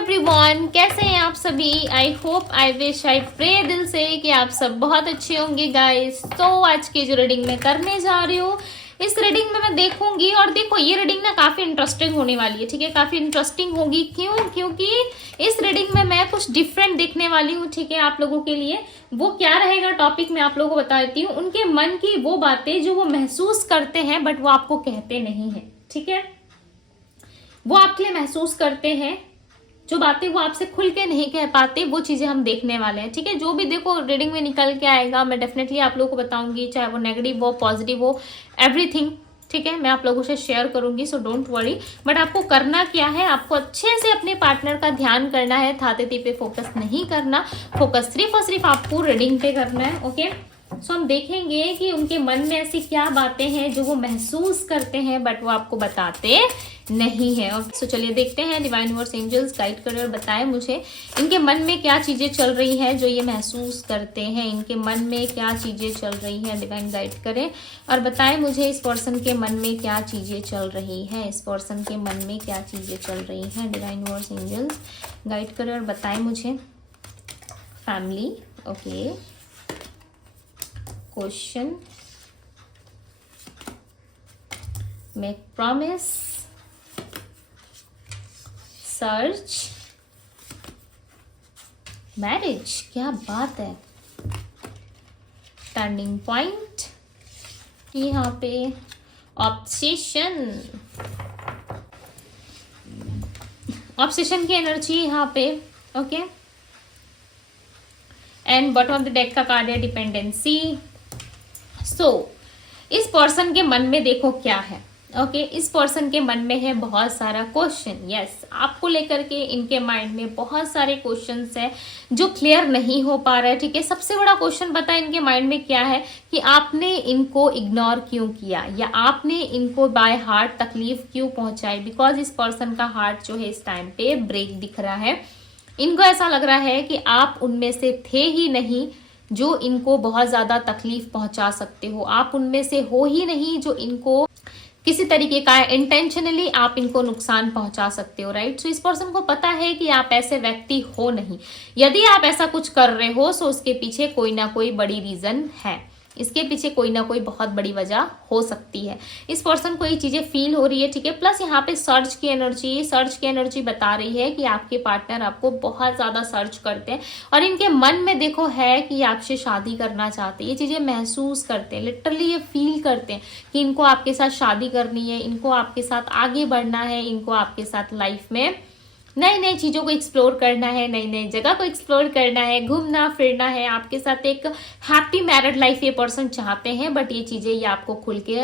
Everyone, कैसे हैं आप सभी। I hope, I wish, I pray दिल से कि आप सब बहुत अच्छे होंगे गाइस। तो आज की जो रीडिंग मैं करने जा रही हूँ, इस रीडिंग में मैं देखूंगी, और देखो ये रीडिंग ना काफी इंटरेस्टिंग होने वाली है। ठीक है, काफी इंटरेस्टिंग होगी। क्योंकि इस रीडिंग में मैं कुछ डिफरेंट देखने वाली हूँ। ठीक है, आप लोगों के लिए वो क्या रहेगा टॉपिक मैं आप लोगों को बता देती हूँ। उनके मन की वो बातें जो वो महसूस करते हैं बट वो आपको कहते नहीं है। ठीक है, वो आपके लिए महसूस करते हैं, जो बातें वो आपसे खुल के नहीं कह पाते, वो चीजें हम देखने वाले हैं। ठीक है, जो भी देखो रीडिंग में निकल के आएगा मैं डेफिनेटली आप लोगों को बताऊंगी, चाहे वो नेगेटिव हो पॉजिटिव हो, एवरीथिंग। ठीक है, मैं आप लोगों से शेयर करूंगी, सो डोंट वरी। बट आपको करना क्या है, आपको अच्छे से अपने पार्टनर का ध्यान करना है, थाते पे फोकस नहीं करना, फोकस सिर्फ और सिर्फ आपको रीडिंग पे करना है। ओके, सो हम देखेंगे कि उनके मन में ऐसी क्या बातें हैं जो वो महसूस करते हैं बट वो आपको बताते नहीं है। सो चलिए देखते हैं, डिवाइन यूनिवर्स एंजल्स गाइड करें और बताएं मुझे इनके मन में क्या चीजें चल रही हैं जो ये महसूस करते हैं। इनके मन में क्या चीजें चल रही हैं, डिवाइन गाइड करें और बताएं मुझे इस पर्सन के मन में क्या चीजें चल रही हैं। इस पर्सन के मन में क्या चीजें चल रही हैं, डिवाइन यूनिवर्स एंजल्स गाइड करें और बताएं मुझे। Family, okay, question, make promise, search, marriage, क्या बात है, टर्निंग पॉइंट, यहाँ पे ऑब्सेशन, ऑब्सेशन की एनर्जी यहाँ पे। Okay, and bottom of the deck का कार्ड है डिपेंडेंसी। सो इस पर्सन के मन में देखो क्या है। ओके, इस पर्सन के मन में है बहुत सारा क्वेश्चन। यस, आपको लेकर के इनके माइंड में बहुत सारे क्वेश्चंस है जो क्लियर नहीं हो पा रहा है। ठीक है, सबसे बड़ा क्वेश्चन पता है इनके माइंड में क्या है कि आपने इनको इग्नोर क्यों किया, या आपने इनको बाय हार्ट तकलीफ क्यों पहुंचाई। बिकॉज इस पर्सन का हार्ट जो है इस टाइम पे ब्रेक दिख रहा है। इनको ऐसा लग रहा है कि आप उनमें से थे ही नहीं जो इनको बहुत ज्यादा तकलीफ पहुंचा सकते हो, आप उनमें से हो ही नहीं जो इनको किसी तरीके का इंटेंशनली आप इनको नुकसान पहुंचा सकते हो। राइट, सो इस पर्सन को पता है कि आप ऐसे व्यक्ति हो नहीं। यदि आप ऐसा कुछ कर रहे हो सो उसके पीछे कोई ना कोई बड़ी रीजन है, इसके पीछे कोई ना कोई बहुत बड़ी वजह हो सकती है। इस पर्सन को ये चीजें फील हो रही है। ठीक है, प्लस यहाँ पे सर्च की एनर्जी बता रही है कि आपके पार्टनर आपको बहुत ज्यादा सर्च करते हैं और इनके मन में देखो है कि आपसे शादी करना चाहते हैं। ये चीजें महसूस करते हैं, लिटरली ये फील करते हैं कि इनको आपके साथ शादी करनी है, इनको आपके साथ आगे बढ़ना है, इनको आपके साथ लाइफ में नई नई चीजों को एक्सप्लोर करना है, नई नई जगह को एक्सप्लोर करना है, घूमना फिरना है, आपके साथ एक हैप्पी मैरिड लाइफ ये पर्सन चाहते हैं। बट ये चीजें ये आपको खुल के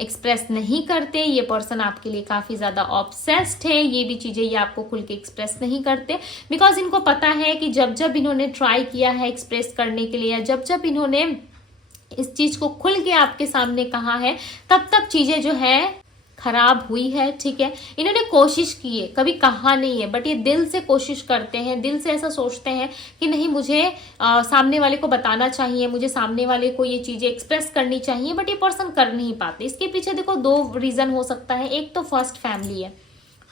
एक्सप्रेस नहीं करते। ये पर्सन आपके लिए काफी ज्यादा ऑब्सेस्ड है, ये भी चीजें ये आपको खुल के एक्सप्रेस नहीं करते। बिकॉज इनको पता है कि जब जब इन्होंने ट्राई किया है एक्सप्रेस करने के लिए, या जब जब इन्होंने इस चीज को खुल के आपके सामने कहा है, तब तब चीजें जो है खराब हुई है। ठीक है, इन्होंने कोशिश की है, कभी कहा नहीं है, बट ये दिल से कोशिश करते हैं, दिल से ऐसा सोचते हैं कि नहीं मुझे सामने वाले को बताना चाहिए, मुझे सामने वाले को ये चीजें एक्सप्रेस करनी चाहिए, बट ये पर्सन कर नहीं पाते। इसके पीछे देखो दो रीजन हो सकता है। एक तो फर्स्ट फैमिली है।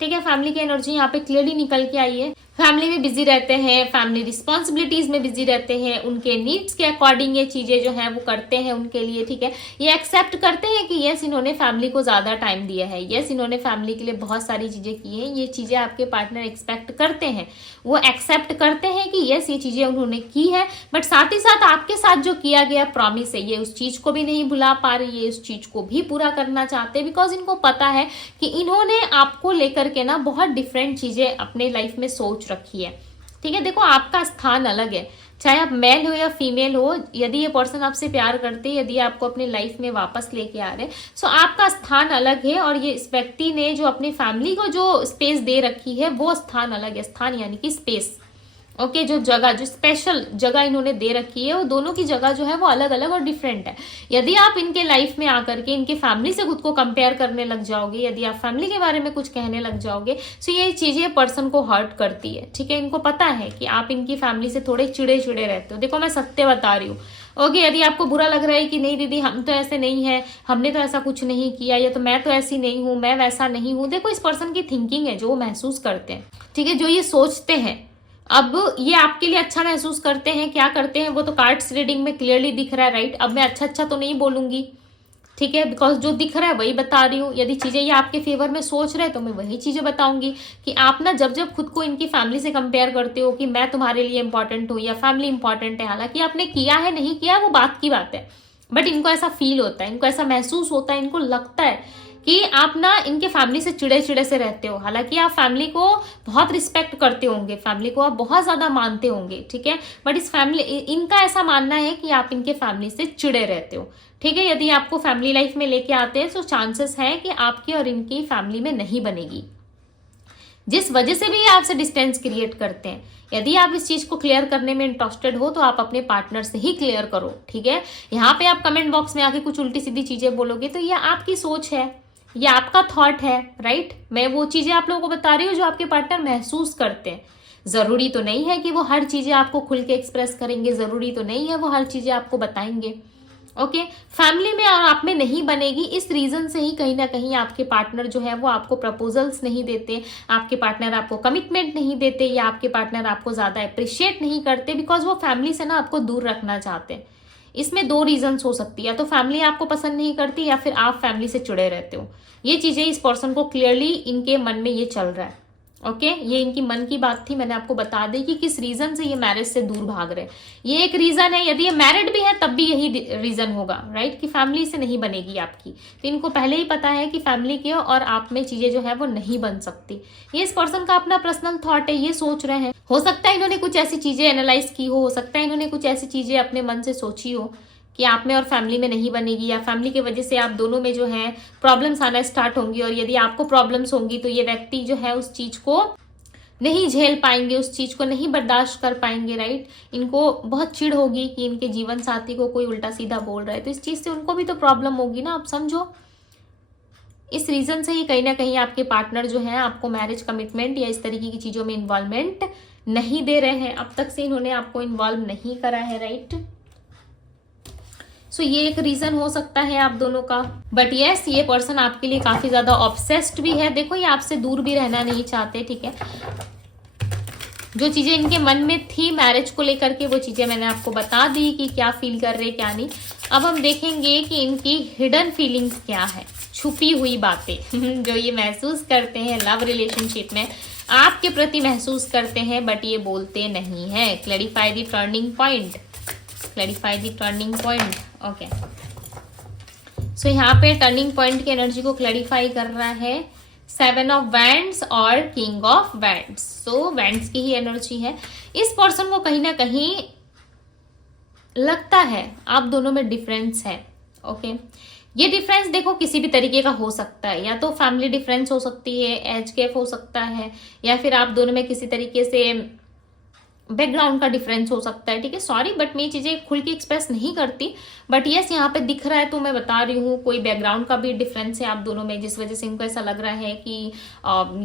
ठीक है, फैमिली की एनर्जी यहाँ पे क्लियरली निकल के आई है। फैमिली में बिजी रहते हैं, फैमिली रिस्पॉन्सिबिलिटीज में बिजी रहते हैं, उनके नीड्स के अकॉर्डिंग ये चीजें जो है वो करते हैं उनके लिए। ठीक है, ये एक्सेप्ट करते हैं कि यस इन्होंने फैमिली को ज्यादा टाइम दिया है, यस इन्होंने फैमिली के लिए बहुत सारी चीजें की हैं, ये चीजें आपके पार्टनर एक्सपेक्ट करते हैं, वो एक्सेप्ट करते हैं कि यस ये चीजें उन्होंने की है। बट साथ ही साथ आपके साथ जो किया गया प्रॉमिस है, ये उस चीज को भी नहीं भुला पा रही, ये उस चीज को भी पूरा करना चाहते हैं। बिकॉज इनको पता है कि इन्होंने आपको लेकर के ना बहुत डिफरेंट चीजें अपने लाइफ में सोच रखी है। ठीक है, देखो आपका स्थान अलग है, चाहे आप मेल हो या फीमेल हो। यदि ये पर्सन आपसे प्यार करते हैं, यदि आपको अपने लाइफ में वापस लेके आ रहे, सो आपका स्थान अलग है। और ये इस व्यक्ति ने जो अपनी फैमिली को जो स्पेस दे रखी है वो स्थान अलग है। स्थान यानी कि स्पेस। ओके, जो जगह, जो स्पेशल जगह इन्होंने दे रखी है, वो दोनों की जगह जो है वो अलग अलग और डिफरेंट है। यदि आप इनके लाइफ में आकर के इनके फैमिली से खुद को कंपेयर करने लग जाओगे, यदि आप फैमिली के बारे में कुछ कहने लग जाओगे, तो ये चीजें पर्सन को हर्ट करती है। ठीक है, इनको पता है कि आप इनकी फैमिली से थोड़े चिड़े चिड़े रहते हो। देखो मैं सत्य बता रही हूँ, ओके, यदि आपको बुरा लग रहा है कि नहीं दीदी हम तो ऐसे नहीं है, हमने तो ऐसा कुछ नहीं किया, या तो मैं तो ऐसी नहीं हूँ, मैं वैसा नहीं हूँ, देखो इस पर्सन की थिंकिंग है जो वो महसूस करते हैं, ठीक है, जो ये सोचते हैं। अब ये आपके लिए अच्छा महसूस करते हैं, क्या करते हैं वो तो कार्ड्स रीडिंग में क्लियरली दिख रहा है, राइट। अब मैं अच्छा अच्छा तो नहीं बोलूंगी, ठीक है, बिकॉज जो दिख रहा है वही बता रही हूँ। यदि चीजें ये आपके फेवर में सोच रहे हैं तो मैं वही चीजें बताऊंगी कि आप ना जब जब खुद को इनकी फैमिली से कंपेयर करते हो कि मैं तुम्हारे लिए इंपॉर्टेंट हूँ या फैमिली इंपॉर्टेंट है, हालांकि आपने किया है नहीं किया वो बात की बात है, बट इनको ऐसा फील होता है, इनको ऐसा महसूस होता है, इनको लगता है कि आप ना इनके फैमिली से चिड़े चिड़े से रहते हो। हालांकि आप फैमिली को बहुत रिस्पेक्ट करते होंगे, फैमिली को आप बहुत ज्यादा मानते होंगे, ठीक है, बट इस फैमिली इनका ऐसा मानना है कि आप इनके फैमिली से चिड़े रहते हो, ठीक है। यदि आपको फैमिली लाइफ में लेके आते हैं तो चांसेस है कि आपकी और इनकी फैमिली में नहीं बनेगी, जिस वजह से भी ये आपसे डिस्टेंस क्रिएट करते हैं। यदि आप इस चीज को क्लियर करने में इंटरेस्टेड हो तो आप अपने पार्टनर से ही क्लियर करो, ठीक है। यहाँ पे आप कमेंट बॉक्स में आके कुछ उल्टी सीधी चीजें बोलोगे तो ये आपकी सोच है, ये आपका थॉट है, राइट। मैं वो चीजें आप लोगों को बता रही हूँ जो आपके पार्टनर महसूस करते हैं। जरूरी तो नहीं है कि वो हर चीजें आपको खुल के एक्सप्रेस करेंगे, जरूरी तो नहीं है वो हर चीजें आपको बताएंगे, ओके। फैमिली में और आप में नहीं बनेगी, इस रीजन से ही कहीं ना कहीं आपके पार्टनर जो है वो आपको प्रपोजल्स नहीं देते, आपके पार्टनर आपको कमिटमेंट नहीं देते, या आपके पार्टनर आपको ज्यादा अप्रिशिएट नहीं करते, बिकॉज वो फैमिली से ना आपको दूर रखना चाहते हैं। इसमें दो रीजंस हो सकती है, या तो फैमिली आपको पसंद नहीं करती या फिर आप फैमिली से जुड़े रहते हो। ये चीजें इस पर्सन को क्लियरली इनके मन में ये चल रहा है, ओके। ये इनकी मन की बात थी, मैंने आपको बता दी कि किस रीजन से ये मैरिज से दूर भाग रहे हैं। ये एक रीजन है, यदि ये मैरिड भी है तब भी यही रीजन होगा, राइट, कि फैमिली से नहीं बनेगी आपकी। तो इनको पहले ही पता है कि फैमिली के और आप में चीजें जो है वो नहीं बन सकती। ये इस पर्सन का अपना पर्सनल थॉट है, ये सोच रहे हैं। हो सकता है इन्होंने कुछ ऐसी चीजें एनालाइज की हो सकता है इन्होंने कुछ ऐसी चीजें अपने मन से सोची हो कि आप में और फैमिली में नहीं बनेगी, या फैमिली की वजह से आप दोनों में जो है प्रॉब्लम्स आना स्टार्ट होंगी, और यदि आपको प्रॉब्लम्स होंगी तो ये व्यक्ति जो है उस चीज को नहीं झेल पाएंगे, उस चीज को नहीं बर्दाश्त कर पाएंगे, राइट। इनको बहुत चिढ़ होगी कि इनके जीवन साथी को कोई उल्टा सीधा बोल रहा है, तो इस चीज से उनको भी तो प्रॉब्लम होगी ना, आप समझो। इस रीजन से ही कहीं ना कहीं आपके पार्टनर जो है आपको मैरिज कमिटमेंट या इस तरीके की चीजों में इन्वॉल्वमेंट नहीं दे रहे हैं, अब तक से इन्होंने आपको इन्वॉल्व नहीं करा है, राइट। सो ये एक रीजन हो सकता है आप दोनों का। बट यस, ये पर्सन आपके लिए काफी ज्यादा ऑब्सेस्ड भी है, देखो ये आपसे दूर भी रहना नहीं चाहते, ठीक है। जो चीजें इनके मन में थी मैरिज को लेकर के वो चीजें मैंने आपको बता दी कि क्या फील कर रहे क्या नहीं। अब हम देखेंगे कि इनकी हिडन फीलिंग्स क्या है, छुपी हुई बातें जो ये महसूस करते हैं लव रिलेशनशिप में आपके प्रति महसूस करते हैं, बट ये बोलते नहीं है। Clarify the turning point, clarify the turning point, okay. So यहाँ पे टर्निंग पॉइंट की एनर्जी को क्लैरिफाई कर रहा है 7 ऑफ वैंड्स और king of wands. So wands की ही एनर्जी है। इस पर्सन को कहीं ना कहीं लगता है आप दोनों में डिफरेंस है, ओके। ये डिफरेंस देखो किसी भी तरीके का हो सकता है, या तो फैमिली डिफरेंस हो सकती है, एज गैप हो सकता है, या फिर आप दोनों में किसी तरीके से बैकग्राउंड का डिफरेंस हो सकता है, ठीक है। सॉरी बट मैं ये चीजें खुल के एक्सप्रेस नहीं करती, बट यस यहाँ पे दिख रहा है तो मैं बता रही हूँ। कोई बैकग्राउंड का भी डिफरेंस है आप दोनों में, जिस वजह से इनको ऐसा लग रहा है कि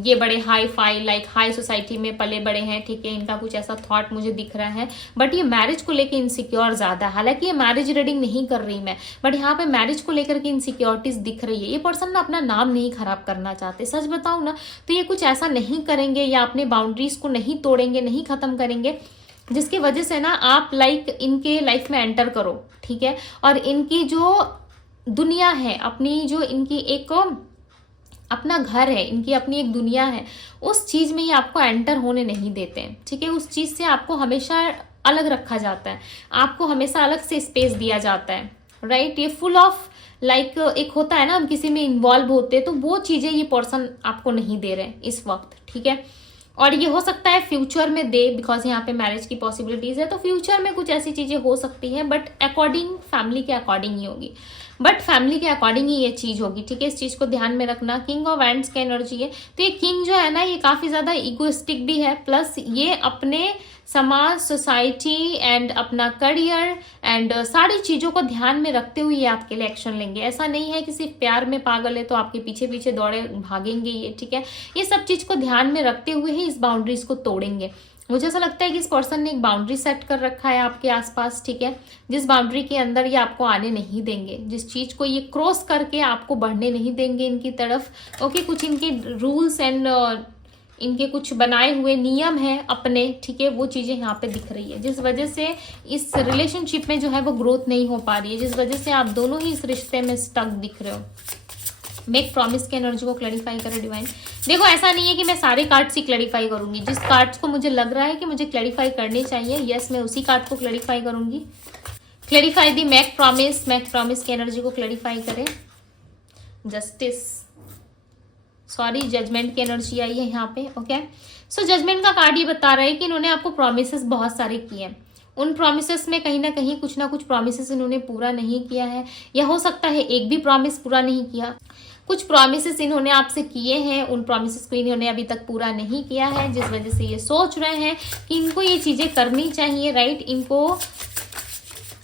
ये बड़े hi fi like high society में पले बड़े हैं, ठीक है। इनका कुछ ऐसा थॉट मुझे दिख रहा है, बट ये मैरिज को लेकर इनसिक्योर ज्यादा है। हालांकि ये मैरिज रीडिंग नहीं कर रही मैं, बट यहाँ पे मैरिज को लेकर के इनसिक्योरिटीज दिख रही है। ये पर्सन ना अपना नाम नहीं खराब करना चाहते, सच बताऊं ना तो ये कुछ ऐसा नहीं करेंगे या अपने बाउंड्रीज को नहीं तोड़ेंगे, नहीं खत्म करेंगे, जिसकी वजह से ना आप लाइक इनके लाइफ में एंटर करो, ठीक है। और इनकी जो दुनिया है, अपनी जो इनकी एक अपना घर है, इनकी अपनी एक दुनिया है, उस चीज में ये आपको एंटर होने नहीं देते हैं, ठीक है। उस चीज से आपको हमेशा अलग रखा जाता है, आपको हमेशा अलग से स्पेस दिया जाता है, राइट। ये फुल ऑफ लाइक एक होता है ना, हम किसी में इन्वॉल्व होते हैं, तो वो चीजें ये पर्सन आपको नहीं दे रहे हैं इस वक्त, ठीक है। और ये हो सकता है फ्यूचर में दे, बिकॉज यहाँ पे मैरिज की पॉसिबिलिटीज है, तो फ्यूचर में कुछ ऐसी चीजें हो सकती हैं, बट अकॉर्डिंग फैमिली के अकॉर्डिंग ही होगी, बट फैमिली के अकॉर्डिंग ही ये चीज होगी, ठीक है। इस चीज को ध्यान में रखना। किंग ऑफ वैंड्स की एनर्जी है, तो ये किंग जो है ना ये काफी ज्यादा इगोइस्टिक भी है, प्लस ये अपने समाज, सोसाइटी एंड अपना करियर एंड सारी चीजों को ध्यान में रखते हुए ये आपके लिए एक्शन लेंगे। ऐसा नहीं है कि सिर्फ प्यार में पागल है तो आपके पीछे पीछे दौड़े भागेंगे ये, ठीक है। ये सब चीज को ध्यान में रखते हुए ही इस बाउंड्रीज को तोड़ेंगे। मुझे ऐसा लगता है कि इस पर्सन ने एक बाउंड्री सेट कर रखा है आपके आसपास, ठीक है, जिस बाउंड्री के अंदर ये आपको आने नहीं देंगे, जिस चीज को ये क्रॉस करके आपको बढ़ने नहीं देंगे इनकी तरफ। ओके, कुछ इनके रूल्स एंड इनके कुछ बनाए हुए नियम हैं अपने, ठीक है, वो चीजें यहाँ पे दिख रही है, जिस वजह से इस रिलेशनशिप में जो है वो ग्रोथ नहीं हो पा रही है, जिस वजह से आप दोनों ही इस रिश्ते में स्टक दिख रहे हो। मेक प्रॉमिस के एनर्जी को क्लैरिफाई करें डिवाइन। देखो, ऐसा नहीं है कि मैं सारे कार्ड्स ही क्लैरिफाई करूंगी, जिस कार्ड्स को मुझे लग रहा है कि मुझे क्लैरिफाई करने चाहिए, यस, मैं उसी कार्ड को क्लैरिफाई करूंगी। क्लैरिफाई दी मेक प्रॉमिस की एनर्जी को क्लैरिफाई करें। जस्टिस, सॉरी, जजमेंट की एनर्जी आई है यहाँ पे। ओके, सो जजमेंट का कार्ड ये बता रहा है कि इन्होंने आपको प्रोमिसेस बहुत सारे किए हैं, उन प्रोमिसेस में कहीं ना कहीं कुछ ना कुछ प्रोमिसेस इन्होंने पूरा नहीं किया है, या हो सकता है एक भी प्रॉमिस पूरा नहीं किया। कुछ प्रोमिसेस इन्होंने आपसे किए हैं, उन प्रोमिसेस को इन्होंने अभी तक पूरा नहीं किया है, जिस वजह से ये सोच रहे हैं कि इनको ये चीजें करनी चाहिए, राइट, इनको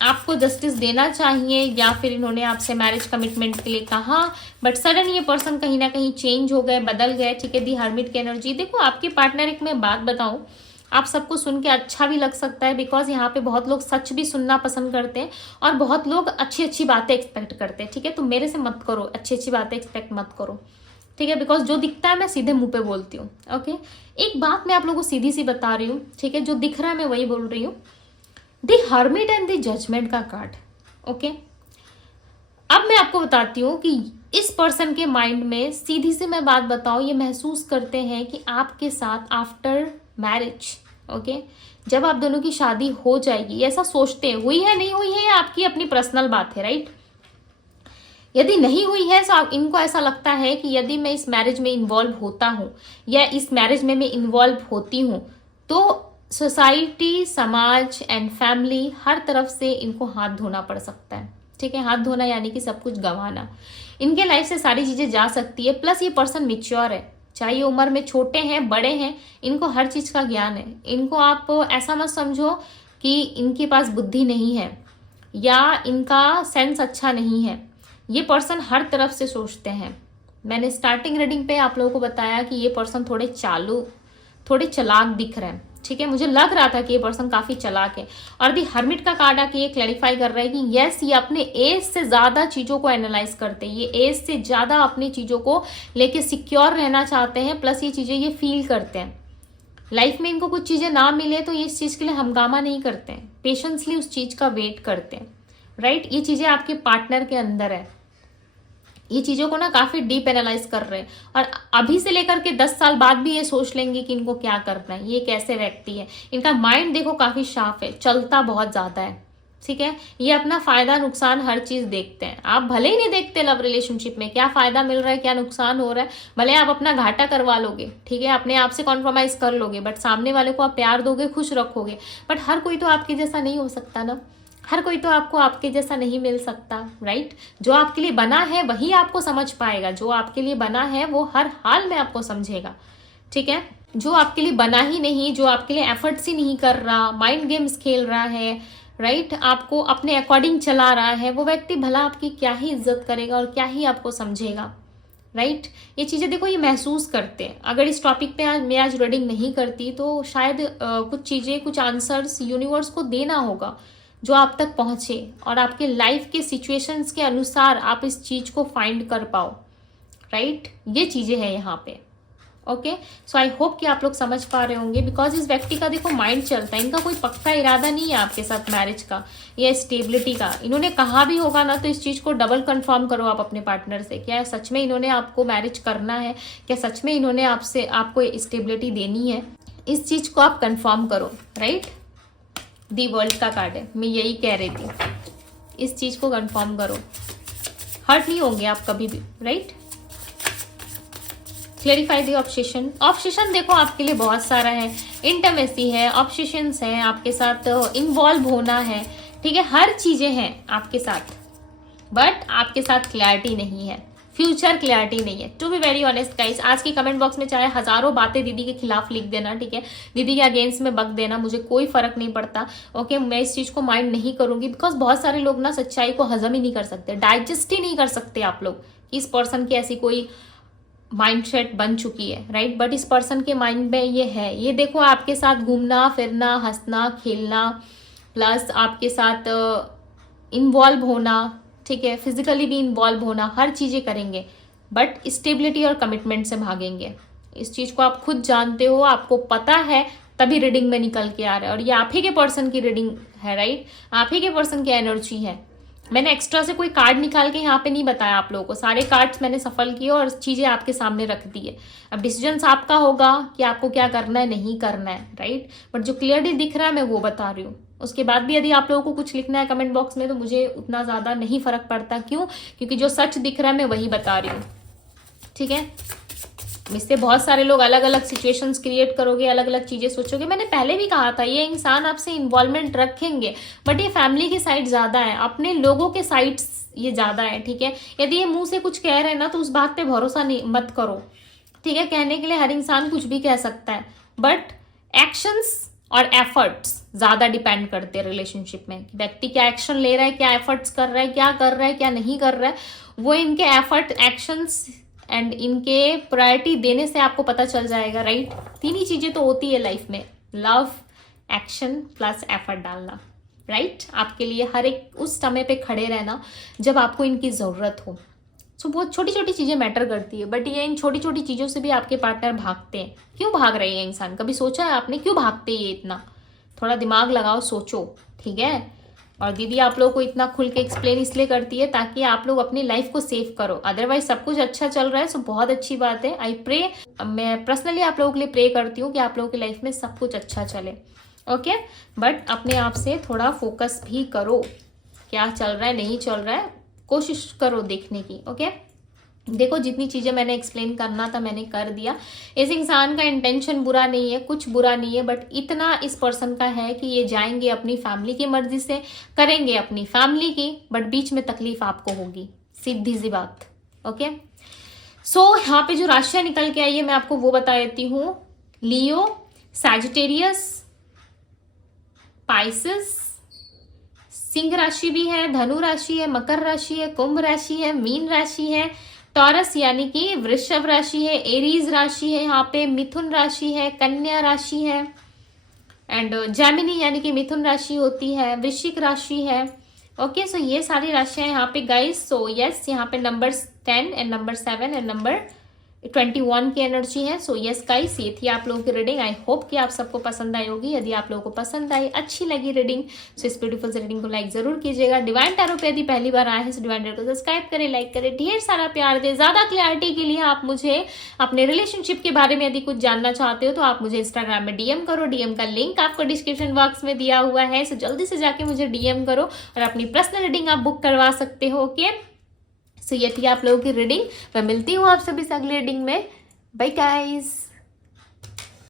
आपको जस्टिस देना चाहिए, या फिर इन्होंने आपसे मैरिज कमिटमेंट के लिए कहा, बट सडन ये पर्सन कहीं ना कहीं चेंज हो गए, बदल गए, ठीक है। दी हर्मिट की एनर्जी। देखो, आपके पार्टनर, एक मैं बात बताऊं, आप सबको सुन के अच्छा भी लग सकता है, बिकॉज यहाँ पे बहुत लोग सच भी सुनना पसंद करते हैं और बहुत लोग अच्छी अच्छी बातें एक्सपेक्ट करते हैं, ठीक है। तो मेरे से मत करो, अच्छी अच्छी बातें एक्सपेक्ट मत करो, ठीक है, बिकॉज जो दिखता है मैं सीधे मुंह पे बोलती हूँ। ओके, एक बात मैं आप लोगों को सीधी सी बता रही हूँ, ठीक है, जो दिख रहा है मैं वही बोल रही हूँ। The hermit and the judgment का कार्ड। ओके, अब मैं आपको बताती हूँ कि इस पर्सन के माइंड में, सीधी सी मैं बात बताऊँ, ये महसूस करते हैं कि आपके साथ आफ्टर मैरिज, ओके, जब आप दोनों की शादी हो जाएगी, ऐसा सोचते हैं, हुई है नहीं हुई है ये आपकी अपनी पर्सनल बात है, राइट। यदि नहीं हुई है तो इनको ऐसा लगता है कि यदि मैं इस मैरिज में इन्वॉल्व होता हूँ या इस मैरिज में मैं इन्वॉल्व होती हूँ, तो सोसाइटी, समाज एंड फैमिली, हर तरफ से इनको हाथ धोना पड़ सकता है, ठीक है। हाथ धोना यानी कि सब कुछ गंवाना, इनके लाइफ से सारी चीजें जा सकती है। प्लस ये पर्सन मैच्योर है, चाहे ये उम्र में छोटे हैं बड़े हैं, इनको हर चीज का ज्ञान है। इनको आप ऐसा मत समझो कि इनके पास बुद्धि नहीं है या इनका सेंस अच्छा नहीं है, ये पर्सन हर तरफ से सोचते हैं। मैंने स्टार्टिंग रीडिंग पे आप लोगों को बताया कि ये पर्सन थोड़े चालू, थोड़े चालाक दिख रहे हैं, ठीक है। मुझे लग रहा था कि ये पर्सन काफी चालाक है। और दी हर्मिट का कार्ड आके ये क्लैरिफाई कर रहा है कि यस, ये अपने एज से ज्यादा चीजों को एनालाइज करते हैं, ये एज से ज्यादा अपनी चीजों को लेके सिक्योर रहना चाहते हैं। प्लस ये चीजें ये फील करते हैं, लाइफ में इनको कुछ चीजें ना मिले तो ये इस चीज के लिए हंगामा नहीं करते हैं, पेशेंसली उस चीज का वेट करते हैं, राइट। ये चीजें आपके पार्टनर के अंदर है, ये चीजों को ना काफी डीप एनालाइज कर रहे हैं, और अभी से लेकर के 10 साल बाद भी ये सोच लेंगे कि इनको क्या करना है, ये कैसे व्यक्ति है। इनका माइंड देखो काफी शार्प है, चलता बहुत ज्यादा है, ठीक है। ये अपना फायदा नुकसान हर चीज देखते हैं। आप भले ही नहीं देखते लव रिलेशनशिप में क्या फायदा मिल रहा है, क्या नुकसान हो रहा है, भले आप अपना घाटा करवा लोगे, ठीक है, अपने आप से कॉम्प्रोमाइज कर लोगे, बट सामने वाले को आप प्यार दोगे, खुश रखोगे। बट हर कोई तो आपके जैसा नहीं हो सकता ना, हर कोई तो आपको आपके जैसा नहीं मिल सकता, राइट। जो आपके लिए बना है वही आपको समझ पाएगा, जो आपके लिए बना है वो हर हाल में आपको समझेगा, ठीक है। जो आपके लिए बना ही नहीं, जो आपके लिए एफर्ट्स ही नहीं कर रहा, माइंड गेम्स खेल रहा है, राइट, आपको अपने अकॉर्डिंग चला रहा है, वो व्यक्ति भला आपकी क्या ही इज्जत करेगा और क्या ही आपको समझेगा, राइट। ये चीजें देखो ये महसूस करते हैं। अगर इस टॉपिक पे मैं आज रीडिंग नहीं करती तो शायद कुछ चीजें, कुछ आंसर्स यूनिवर्स को देना होगा जो आप तक पहुंचे और आपके लाइफ के सिचुएशंस के अनुसार आप इस चीज को फाइंड कर पाओ, राइट। ये चीजें हैं यहाँ पे, ओके। सो आई होप कि आप लोग समझ पा रहे होंगे, बिकॉज इस व्यक्ति का देखो माइंड चलता है, इनका कोई पक्का इरादा नहीं है आपके साथ मैरिज का या स्टेबिलिटी का। इन्होंने कहा भी होगा ना तो इस चीज को डबल कंफर्म करो आप अपने पार्टनर से, क्या सच में इन्होंने आपको मैरिज करना है, क्या सच में इन्होंने आपसे आपको स्टेबिलिटी देनी है, इस चीज को आप कंफर्म करो, राइट। दी वर्ल्ड का कार्ड है, मैं यही कह रही थी, इस चीज को कंफर्म करो, हर्ट नहीं होंगे आप कभी भी, राइट। क्लेरिफाई दी ऑब्सेशन। ऑब्सेशन देखो आपके लिए बहुत सारा है, इंटरमेसी है, ऑब्सेशंस है, आपके साथ इन्वॉल्व होना है, ठीक है, हर चीजें हैं आपके साथ, बट आपके साथ क्लैरिटी नहीं है, फ्यूचर क्लैरिटी नहीं है। To be very honest guys, आज की कमेंट बॉक्स में चाहे हजारों बातें दीदी के खिलाफ लिख देना, ठीक है, दीदी के अगेंस्ट में बक देना, मुझे कोई फर्क नहीं पड़ता, ओके। मैं इस चीज को माइंड नहीं करूंगी, बिकॉज बहुत सारे लोग ना सच्चाई को हजम ही नहीं कर सकते, डाइजेस्ट ही नहीं कर सकते आप लोग कि इस पर्सन की ऐसी कोई माइंडसेट बन चुकी है, राइट। बट इस पर्सन के माइंड में ये है, ये देखो आपके साथ घूमना फिरना, हंसना खेलना, प्लस आपके साथ इन्वॉल्व होना, ठीक है, फिजिकली भी इन्वॉल्व होना, हर चीज़ें करेंगे, बट स्टेबिलिटी और कमिटमेंट से भागेंगे। इस चीज़ को आप खुद जानते हो, आपको पता है, तभी रीडिंग में निकल के आ रहा है। और ये आप ही के पर्सन की रीडिंग है, राइट, आप ही के पर्सन की एनर्जी है। मैंने एक्स्ट्रा से कोई कार्ड निकाल के यहाँ पे नहीं बताया आप लोगों को, सारे कार्ड्स मैंने सफल किए और चीज़ें आपके सामने रख दी है। अब डिसीजन आपका होगा कि आपको क्या करना है, नहीं करना है, राइट। बट जो क्लियरली दिख रहा है मैं वो बता रही हूँ। उसके बाद भी यदि आप लोगों को कुछ लिखना है कमेंट बॉक्स में तो मुझे उतना ज़्यादा नहीं फर्क पड़ता। क्यों? क्योंकि जो सच दिख रहा है मैं वही बता रही हूँ, ठीक है। इससे बहुत सारे लोग अलग अलग सिचुएशंस क्रिएट करोगे, अलग अलग चीजें सोचोगे। मैंने पहले भी कहा था ये इंसान आपसे इन्वॉल्वमेंट रखेंगे, बट ये फैमिली की साइड ज्यादा है, अपने लोगों के साइड ये ज्यादा है, ठीक है। यदि ये मुंह से कुछ कह रहे हैं ना तो उस बात पे भरोसा नहीं मत करो, ठीक है। कहने के लिए हर इंसान कुछ भी कह सकता है, बट एक्शंस और एफर्ट्स ज्यादा डिपेंड करते हैं रिलेशनशिप में। व्यक्ति क्या एक्शन ले रहा है, क्या एफर्ट्स कर रहा है, क्या कर रहा है, क्या नहीं कर रहा है, वो इनके एफर्ट, एक्शंस एंड इनके प्रायोरिटी देने से आपको पता चल जाएगा, राइट। तीन ही चीजें तो होती है लाइफ में, लव, एक्शन प्लस एफर्ट डालना, राइट। आपके लिए हर एक उस समय पे खड़े रहना जब आपको इनकी जरूरत हो। सो बहुत छोटी छोटी चीजें मैटर करती है, बट ये इन छोटी छोटी चीजों से भी आपके पार्टनर भागते हैं। क्यों भाग रहे हैं इंसान? कभी सोचा है आपने क्यों भागते हैं ये इतना? थोड़ा दिमाग लगाओ, सोचो, ठीक है। और दीदी आप लोगों को इतना खुल के एक्सप्लेन इसलिए करती है ताकि आप लोग अपनी लाइफ को सेव करो। अदरवाइज सब कुछ अच्छा चल रहा है, सो बहुत अच्छी बात है। आई प्रे, मैं पर्सनली आप लोगों के लिए प्रे करती हूँ कि आप लोगों की लाइफ में सब कुछ अच्छा चले, ओके। बट अपने आप से थोड़ा फोकस भी करो, क्या चल रहा है नहीं चल रहा है, कोशिश करो देखने की, ओके। देखो जितनी चीजें मैंने एक्सप्लेन करना था मैंने कर दिया। इस इंसान का इंटेंशन बुरा नहीं है, कुछ बुरा नहीं है, बट इतना इस पर्सन का है कि ये जाएंगे अपनी फैमिली की मर्जी से, करेंगे अपनी फैमिली की, बट बीच में तकलीफ आपको होगी, सीधी सी बात, ओके। सो यहाँ पे जो राशियां निकल के आई है मैं आपको वो बता देती हूँ। लियो, सैजिटेरियस, पाइसेस, सिंह राशि भी है, धनु राशि है, मकर राशि है, कुंभ राशि है, मीन राशि है, टॉरस यानी कि वृषभ राशि है, एरीज राशि है, यहाँ पे मिथुन राशि है, कन्या राशि है, एंड जेमिनी यानी कि मिथुन राशि होती है, वृश्चिक राशि है, ओके। सो ये सारी राशियां यहाँ पे गाइस। सो यस, यहाँ पे number 10 and number 7 and number 21 की एनर्जी है। सो यस गाइस, ये थी आप लोगों की रीडिंग। आई होप कि आप सबको पसंद आई होगी। यदि आप लोगों को पसंद आई, अच्छी लगी रीडिंग, सो इस ब्यूटीफुल से रीडिंग को लाइक जरूर कीजिएगा। डिवाइन टैरो पे यदि पहली बार आए हैं तो डिवाइन टैरो को सब्सक्राइब करें, लाइक करें, ढेर सारा प्यार दे। ज्यादा क्लैरिटी के लिए आप मुझे अपने रिलेशनशिप के बारे में यदि कुछ जानना चाहते हो तो आप मुझे इंस्टाग्राम में डीएम करो। डीएम का लिंक आपको डिस्क्रिप्शन बॉक्स में दिया हुआ है, सो जल्दी से जाके मुझे डीएम करो और अपनी पर्सनल रीडिंग आप बुक करवा सकते हो, ओके। सो ये थी आप लोगों की रीडिंग। मैं मिलती हूँ आप सभी से अगली रीडिंग में। Bye guys.